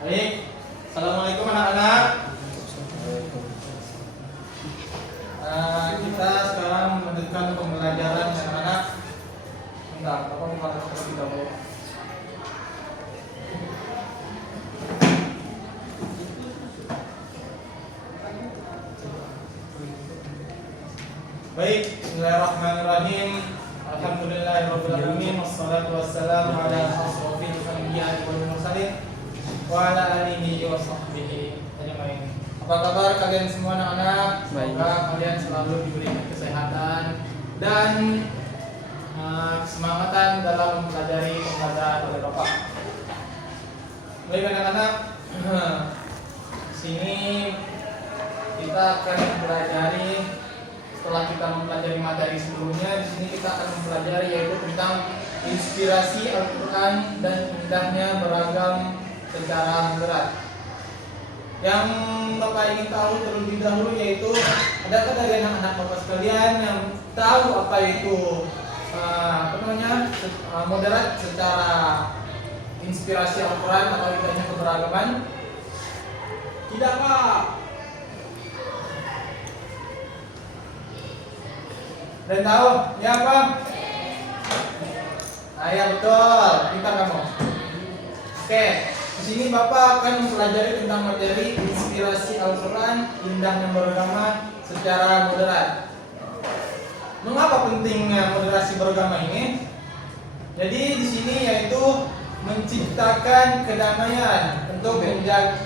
Baik, Assalamualaikum anak-anak. Kita sekarang melanjutkan pembelajaran anak-anak. Bentar, Bapak mau terlebih dahulu. Baik, Bismillahirrahmanirrahim. Alhamdulillahirabbil alamin wassalatu wassalamu ala asrofil anbiya'i wal mursalin wa ala alihi wa sahbihi ajmain. Apa kabar kalian semua anak-anak? Semoga kalian selalu diberikan kesehatan dan kesemangatan dalam mempelajari pembelajaran oleh Bapak. Baik anak-anak, sini kita akan mempelajari. Setelah kita mempelajari materi sebelumnya, di sini kita akan mempelajari yaitu tentang inspirasi Al-Quran dan indahnya beragam secara moderat. Yang Bapak ingin tahu terlebih dahulu yaitu, adakah dari anak-anak Bapak sekalian yang tahu apa itu moderat secara inspirasi Al-Quran atau indahnya keberagaman? Tidak, Pak. Dan tahu? Ya, Bang? Ya betul, pintar kamu. Oke, di sini Bapak akan mempelajari tentang materi inspirasi Al-Quran, indahnya beragama secara moderat. Mengapa pentingnya moderasi beragama ini? Jadi di sini yaitu menciptakan kedamaian untuk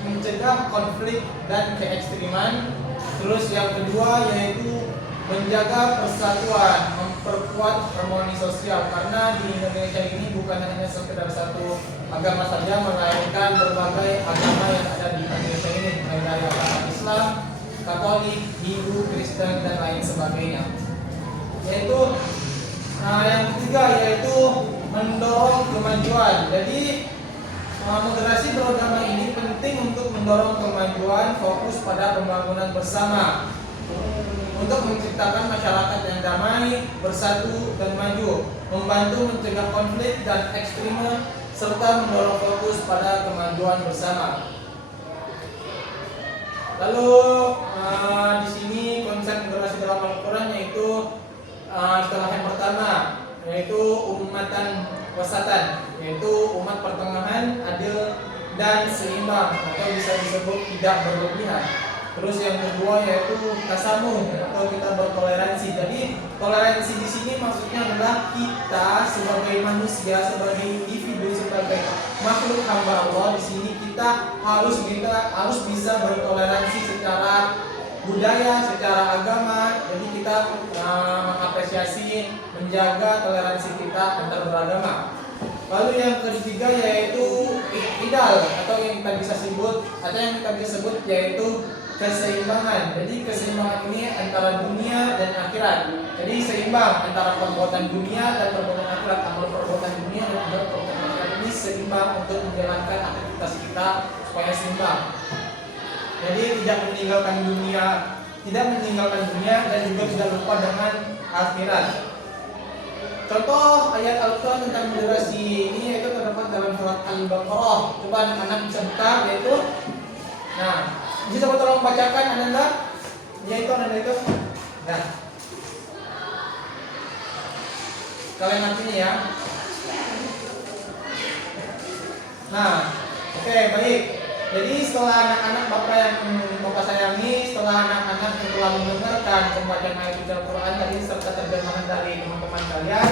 mencegah konflik dan keekstriman. Terus yang kedua yaitu menjaga persatuan, memperkuat harmoni sosial, karena di Indonesia ini bukan hanya sekedar satu agama saja, melainkan berbagai agama yang ada di Indonesia ini, mulai dari agama Islam, Katolik, Hindu, Kristen dan lain sebagainya. Yaitu yang ketiga yaitu mendorong kemajuan. Jadi moderasi beragama ini penting untuk mendorong kemajuan, fokus pada pembangunan bersama, untuk menciptakan masyarakat yang damai, bersatu dan maju, membantu mencegah konflik dan ekstremisme, serta mendorong fokus pada kemajuan bersama. Lalu di sini konsep moderasi dalam Al-Quran yaitu istilah yang pertama yaitu ummatan wasatan, yaitu umat pertengahan, adil dan seimbang, atau bisa disebut tidak berlebihan. Terus yang kedua yaitu tasamuh, atau kita bertoleransi. Jadi toleransi di sini maksudnya adalah kita sebagai manusia, sebagai individu, sebagai makhluk hamba Allah, di sini kita harus bisa bertoleransi secara budaya, secara agama. Jadi kita mengapresiasi, menjaga toleransi kita antar beragama. Lalu yang ketiga yaitu i'tidal, atau yang kita bisa sebut yaitu keseimbangan. Jadi keseimbangan ini antara dunia dan akhirat. Jadi seimbang antara perbuatan dunia dan perbuatan akhirat. Amal perbuatan dunia dan amal perbuatan akhirat ini seimbang untuk menjalankan aktivitas kita supaya seimbang. Jadi tidak meninggalkan dunia dan juga tidak lupa dengan akhirat. Contoh ayat Al-Quran tentang moderasi ini yaitu terdapat dalam surat Al-Baqarah. Coba anak-anak bisa buka, yaitu bisa tolong bacakan Ananda? Yaitu Ananda itu. Nah, kalian artinya ya. Nah, oke, baik. Jadi setelah anak-anak Bapak yang Bapak sayangi, setelah anak-anak yang telah mendengarkan pembacaan ayat Al-Quran tadi serta terjemahan dari teman-teman kalian,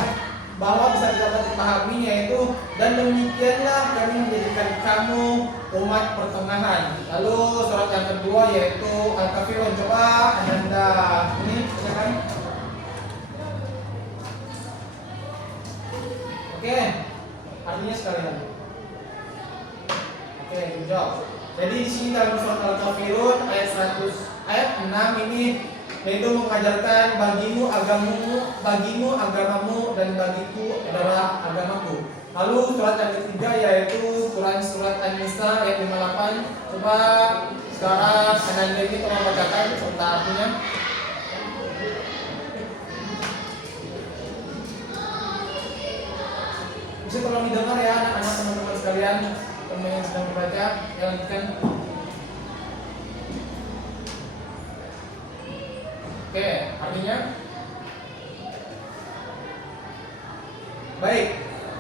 bahwa bisa dapat dipahami yaitu, dan demikianlah kami menjadikan kamu umat pertengahan. Lalu surat yang kedua yaitu Al-Kafirun. Coba Ananda ini bacakan. Oke, artinya sekalian. Oke, good job. Jadi di sini dalam surat Al-Kafirun ayat 6 ini yaitu mengajarkan bagimu agamamu dan bagiku adalah agamaku. Lalu surat yang ketiga yaitu surat An-Nisa ayat 58. Coba sekarang Ananda ini tolong bacakan serta artinya. Bisa tolong didengar ya anak-anak teman-teman sekalian. teman yang sedang membaca, ya lanjutkan. Oke, artinya baik.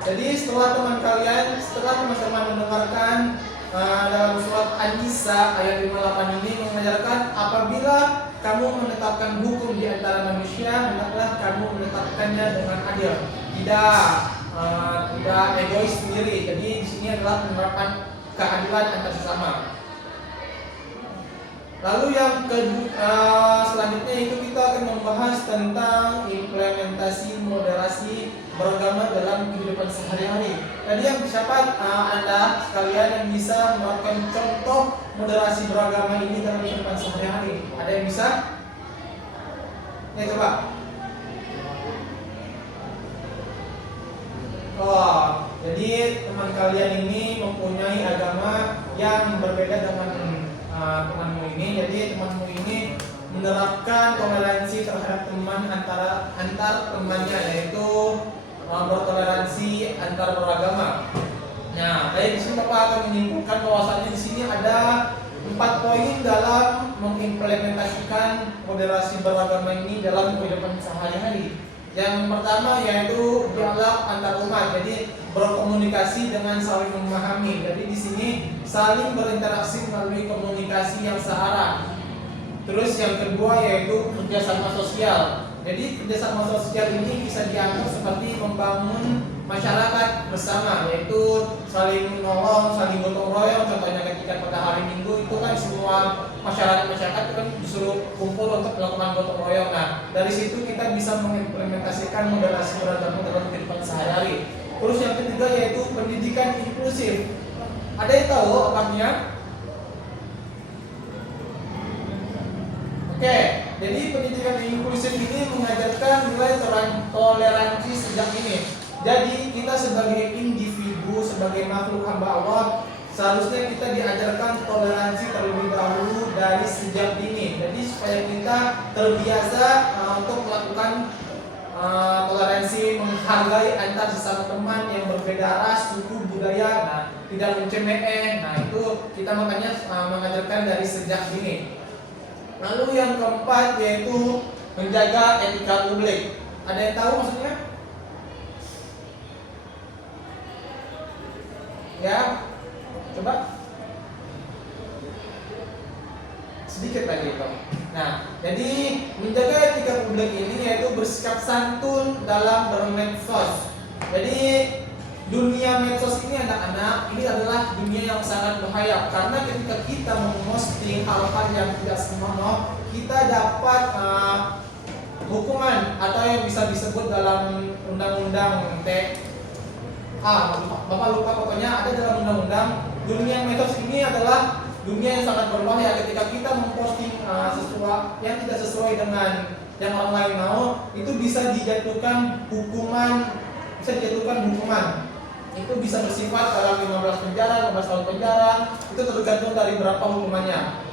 Jadi setelah teman-teman mendengarkan dalam surat An-Nisa ayat 58 ini mengajarkan apabila kamu menetapkan hukum di antara manusia, hendaklah kamu menetapkannya dengan adil, tidak egois sendiri. Jadi di sini adalah menerapkan keadilan antar sesama. Lalu yang selanjutnya itu kita akan membahas tentang implementasi moderasi beragama dalam kehidupan sehari-hari. Tadi yang siapa Anda sekalian yang bisa melakukan contoh moderasi beragama ini dalam kehidupan sehari-hari? Ada yang bisa? Ya coba. Oh, jadi teman kalian ini mempunyai agama yang berbeda dengan temanmu ini. Jadi temanmu ini menerapkan toleransi terhadap teman antar temannya, yaitu bertoleransi antar beragama. Nah, di sini Bapak akan menyimpulkan bahwasannya di sini ada 4 poin dalam mengimplementasikan moderasi beragama ini dalam kehidupan sehari-hari. Yang pertama yaitu dialog antar umat, jadi berkomunikasi dengan saling memahami. Jadi di sini saling berinteraksi melalui komunikasi yang searah. Terus yang kedua yaitu kerjasama sosial. Jadi kerjasama sosial ini bisa dianggap seperti membangun masyarakat bersama, yaitu saling menolong, saling gotong royong. Contohnya ketika pada hari Minggu itu kan semua masyarakat itu kan disuruh kumpul untuk melakukan gotong royong. Nah, dari situ kita bisa mengimplementasikan moderasi beragama dalam kehidupan sehari-hari. Terus yang ketiga yaitu pendidikan inklusif. Ada yang tahu artinya? Oke, jadi pendidikan inklusif ini mengajarkan nilai toleransi sejak ini. Jadi kita sebagai individu, sebagai makhluk hamba Allah, seharusnya kita diajarkan toleransi terlebih dahulu dari sejak dini. Jadi supaya kita terbiasa untuk melakukan toleransi, menghargai antar sesama teman yang berbeda ras, suku, budaya, nah tidak mencemeh. Nah itu kita makanya mengajarkan dari sejak dini. Lalu yang keempat yaitu menjaga etika publik. Ada yang tahu maksudnya? Ya, coba sedikit lagi itu. Nah, jadi menjaga etika publik ini yaitu bersikap santun dalam bermedsos. Jadi dunia medsos ini anak-anak ini adalah dunia yang sangat bahaya, karena ketika kita memposting hal-hal yang tidak senonoh, kita dapat hukuman atau yang bisa disebut dalam undang-undang Bapak lupa, pokoknya ada dalam undang-undang. Dunia medsos ini adalah dunia yang sangat berbahaya. Ketika kita memposting sesuatu yang tidak sesuai dengan yang orang lain mau, itu bisa dijatuhkan hukuman. Itu bisa bersifat dalam 15 tahun penjara, itu tergantung dari berapa hukumannya.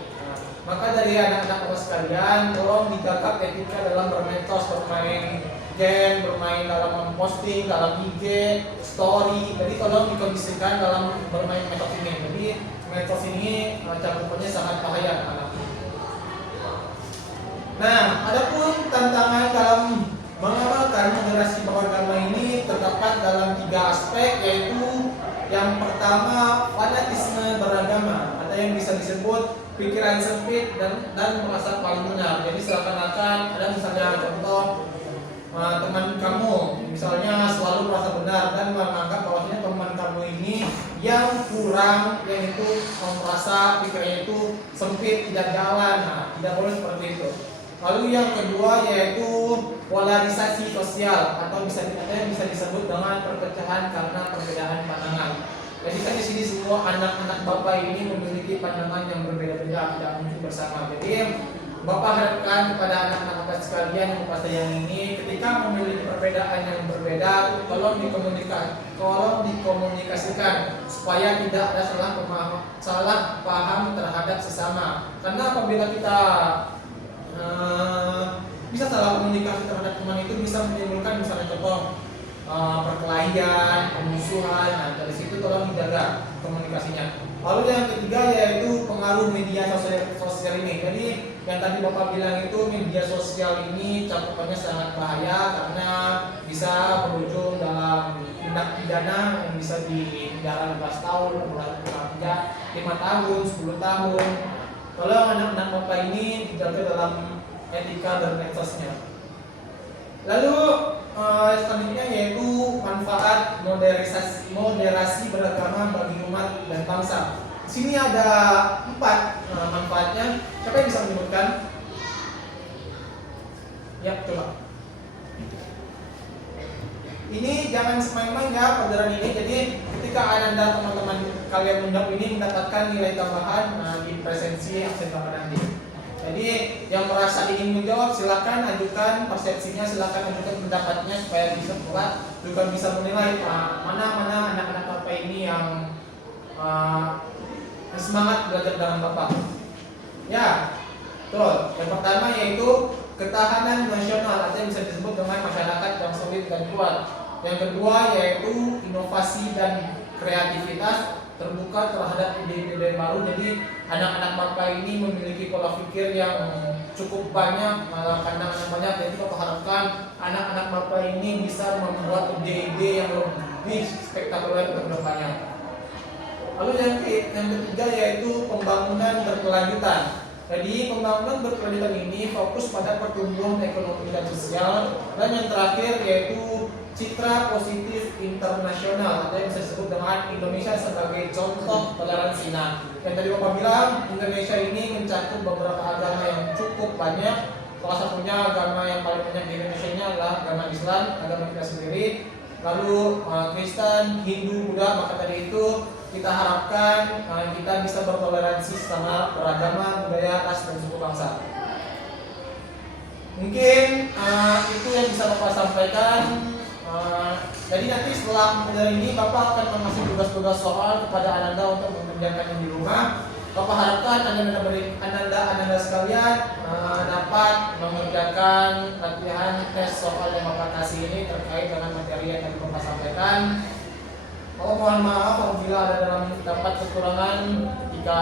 Maka dari anak-anak Bapak sekalian, tolong dijaga etika dalam bermedsos, bermain game, bermain dalam memposting, dalam IG, story. Jadi tolong dikondisikan dalam bermain medsos ini. Jadi medsos ini cakupannya sangat bahaya anak-anak. Nah, adapun tantangan dalam mengamalkan moderasi beragama ini terdapat dalam 3 aspek, yaitu yang pertama fanatisme beragama. Ada yang bisa disebut pikiran sempit dan merasa paling benar. Jadi seakan-akan ada misalnya contoh teman kamu misalnya selalu merasa benar dan menganggap bahwasanya teman kamu ini yang kurang, yang itu merasa pikirannya itu sempit, tidak jalan. Nah, tidak boleh seperti itu. Lalu yang kedua yaitu polarisasi sosial atau bisa disebut dengan perpecahan karena perbedaan pandangan. Jadi kan di sini semua anak-anak Bapak ini memiliki pandangan yang berbeda-beda, tidak mungkin bersama. Jadi Bapak harapkan kepada anak-anak Bapak sekalian yang Bapak sayang ini, ketika memiliki perbedaan yang berbeda, tolong dikomunikasikan supaya tidak ada salah paham terhadap sesama. Karena apabila kita bisa salah komunikasi terhadap teman, itu bisa menimbulkan misalnya contoh perkelahian, pemusuhan. Nah, dari situ tolong dijaga komunikasinya. pengaruh media sosial ini. Jadi yang tadi Bapak bilang itu media sosial ini cakupannya sangat bahaya karena bisa berujung dalam tindak pidana yang bisa dipenjara 15 tahun, mulai 5 tahun, 10 tahun. Kalau anak-anak Bapak ini dijaga dalam etika dan etisnya. Lalu selanjutnya yaitu manfaat moderasi beragama bagi umat dan bangsa. Di sini ada 4 manfaatnya. Siapa yang bisa menyebutkan? Ya, coba. Ini jangan semain-main ya pelajaran ini. Jadi ketika Anda teman-teman kalian menjawab ini mendapatkan nilai tambahan di presensi absen tambahan nanti. Jadi yang merasa ingin menjawab silakan ajukan persepsinya, silakan ajukan pendapatnya supaya bisa juga bisa menilai mana anak-anak Bapak ini yang semangat belajar dengan Bapak. Ya, betul. Yang pertama yaitu ketahanan nasional atau yang bisa disebut dengan masyarakat yang solid dan kuat. Yang kedua yaitu inovasi dan kreativitas, terbuka terhadap ide-ide baru. Jadi anak-anak Bapak ini memiliki pola pikir yang cukup banyak, pandangan yang banyak. Jadi Bapak harapkan anak-anak Bapak ini bisa membuat ide-ide yang lebih spektakuler untuk kedepannya. Lalu yang ketiga yaitu pembangunan berkelanjutan. Jadi pembangunan berkelanjutan ini fokus pada pertumbuhan ekonomi dan sosial. Dan yang terakhir yaitu citra positif internasional atau yang bisa disebut dengan Indonesia sebagai contoh toleransi. Nah, yang tadi Bapak bilang Indonesia ini mencakup beberapa agama yang cukup banyak. Salah satunya agama yang paling banyak di Indonesia ini adalah agama Islam, agama kita sendiri. Lalu Kristen, Hindu, Buddha. Maka tadi itu kita harapkan kita bisa bertoleransi sama beragama, budaya, ras, dan suku bangsa. Mungkin itu yang bisa Bapak sampaikan. Jadi nanti setelah pelajaran ini Bapak akan mengasih tugas-tugas soal kepada Ananda untuk mengerjakannya di rumah. Bapak harapkan Ananda sekalian dapat mengerjakan latihan tes soal yang Bapak kasih ini terkait dengan materi yang tadi Bapak sampaikan. Mohon maaf apabila ada dalam dapat kekurangan jika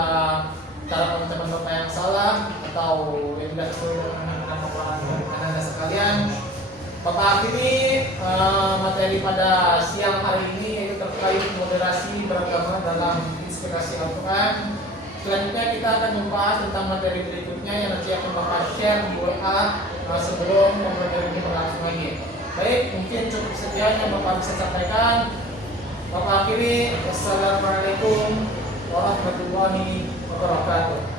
cara pengucapan Bapak yang salah atau yang tidak sesuai dengan Ananda sekalian. Bapak akhiri materi pada siang hari ini yaitu terkait moderasi beragama dalam inspirasi Al-Quran. Selanjutnya kita akan membahas tentang materi berikutnya yang nanti akan Bapak share di WA sebelum materi ini berlangsung lagi. Baik, mungkin cukup sekian yang Bapak bisa sampaikan. Bapak akhiri, wassalamualaikum warahmatullahi wabarakatuh.